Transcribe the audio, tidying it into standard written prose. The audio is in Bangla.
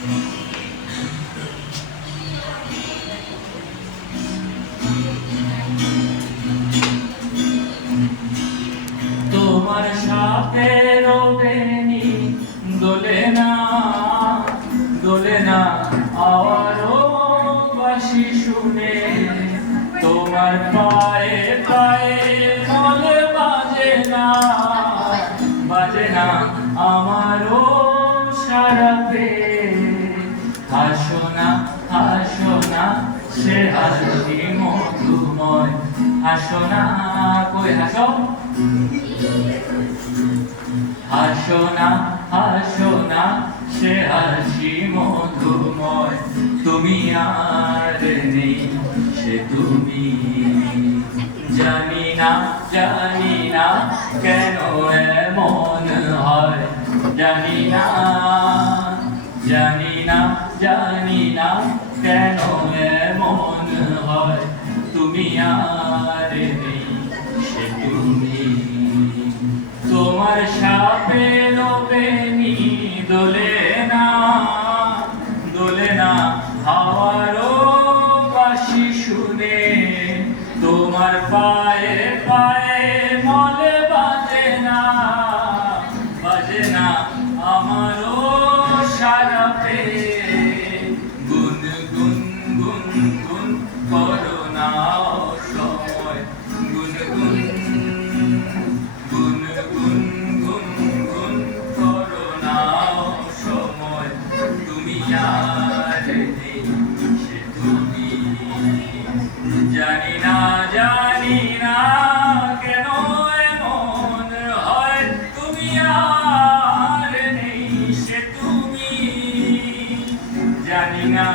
তোমার সাথে রবেনি দোলে না আওয়ারও বাঁশি শুনে, তোমার পায়ে পায়ে মলে বাজে না আমারও সারা পেয়ে। হাসো না সে হাসি মধুময়, হাসো না কই হাসো, হাসো না সে হাসি মধুময়। তুমি আর নেই সে তুমি, জানি না কেন এমন হয়, জানি না কেন এমন হয়। তুমি আর নেই সে তুমি, তোমার সাপে রবেনি দোলে না হাওয়ারও বাঁশি শুনে, তোমার পায়ে পায়ে মলে বাজে না আমারও সারা পেয়ে। গুন গুন করো না সময়, গুন করো না সময়। তুমি আর নেই সে তুমি, জানি না কেন এমন হয়। তুমি আর নেই সে তুমি, জানি না।